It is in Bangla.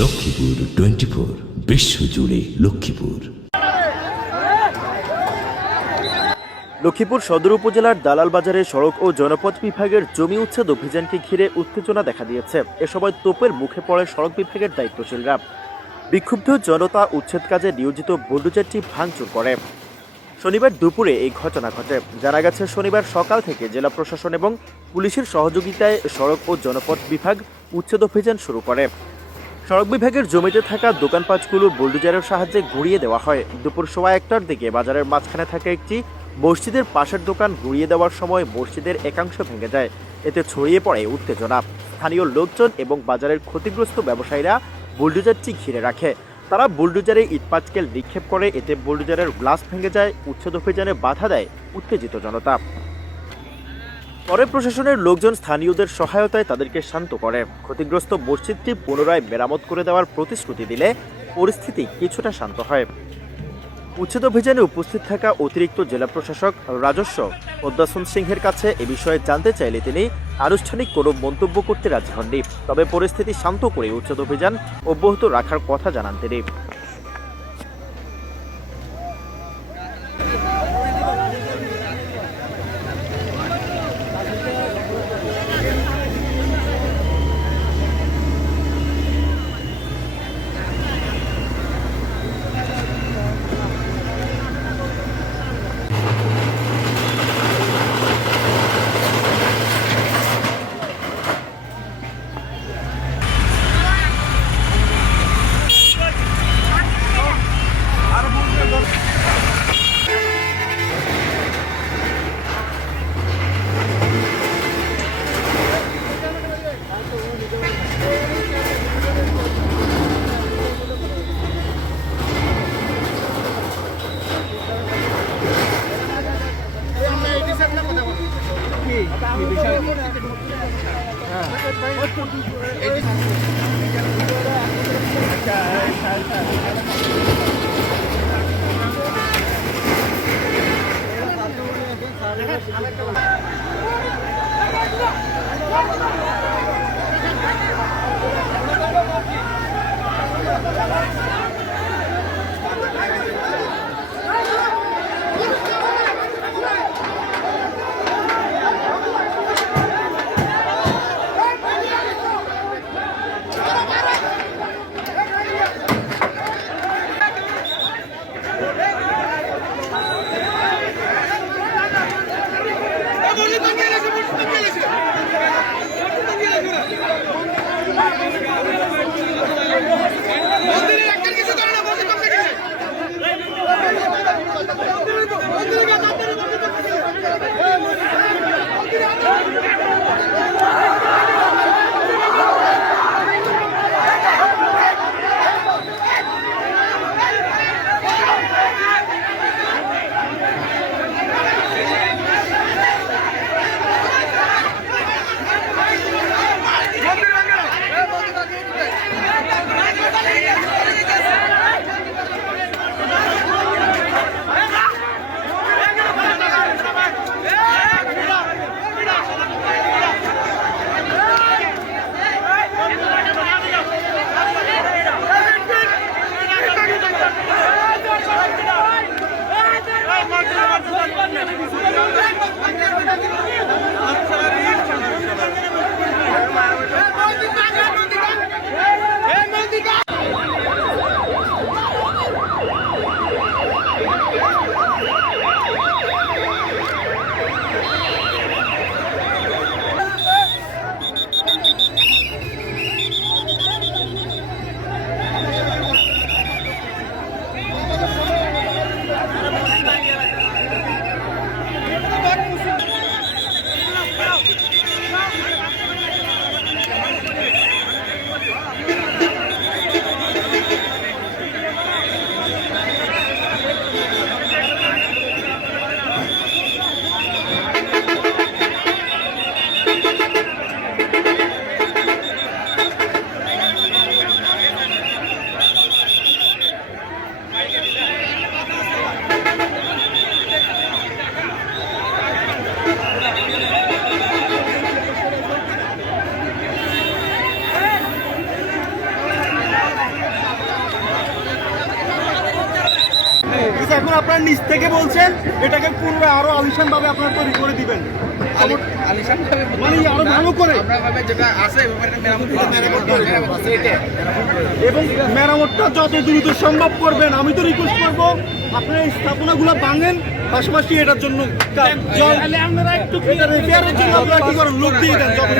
লক্ষ্মীপুর 24 বিশ্বজুড়ে লক্ষ্মীপুর। লক্ষ্মীপুর সদর উপজেলার দালাল বাজারে সড়ক ও জনপথ বিভাগের জমি উচ্ছেদ অভিযানকে ঘিরে উত্তেজনা দেখা দিয়েছে। এ সময় তোপের মুখে পড়ে সড়ক বিভাগের দায়িত্বশীলরা। বিক্ষুব্ধ জনতা উচ্ছেদ কাজে নিয়োজিত বুলডোজারটি ভাঙচুর করে। শনিবার দুপুরে এই ঘটনা ঘটে। জানা গেছে, শনিবার সকাল থেকে জেলা প্রশাসন এবং পুলিশের সহযোগিতায় সড়ক ও জনপথ বিভাগ উচ্ছেদ অভিযান শুরু করে। সড়ক বিভাগের জমিতে থাকা দোকানপাটগুলো বুলডোজারের সাহায্যে ঘুরিয়ে দেওয়া হয়। দুপুর 1:15টার দিকে বাজারের মাঝখানে থাকা একটি মসজিদের পাশের দোকান ঘুরিয়ে দেওয়ার সময় মসজিদের একাংশ ভেঙে যায়। এতে ছড়িয়ে পড়ে উত্তেজনা। স্থানীয় লোকজন এবং বাজারের ক্ষতিগ্রস্ত ব্যবসায়ীরা বুলডোজারটি ঘিরে রাখে। তারা বুলডোজারে ইটপাটকেল নিক্ষেপ করে, এতে বুলডোজারের গ্লাস ভেঙে যায়। উচ্ছেদ অভিযানে বাধা দেয় উত্তেজিত জনতা। পরে প্রশাসনের লোকজন স্থানীয়দের সহায়তায় তাদেরকে শান্ত করে। ক্ষতিগ্রস্ত মসজিদটি পুনরায় মেরামত করে দেওয়ার প্রতিশ্রুতি দিলে পরিস্থিতি কিছুটা শান্ত হয়। উচ্ছেদ অভিযানে উপস্থিত থাকা অতিরিক্ত জেলা প্রশাসক রাজস্ব পদ্মাসন সিংহের কাছে এ বিষয়ে জানতে চাইলে তিনি আনুষ্ঠানিক কোনো মন্তব্য করতে রাজি হননি। তবে পরিস্থিতি শান্ত করে উচ্ছেদ অভিযান অব্যাহত রাখার কথা জানান তিনি। এখন আপনার নিজ থেকে বলছেন এটাকে পুনরায় আরো আলিশান ভাবে আপনারা তৈরি করে দিবেন, মানে আরো ভালো করে, এবং মেরামতটা যত দ্রুত সম্ভব করবেন। আমি তো রিকোয়েস্ট করবো আপনারা এই স্থাপনাগুলো ভাঙেন, পাশাপাশি এটার জন্য রিপেয়ারের জন্য আপনারা কি করেন, লোক দিয়ে দেন যত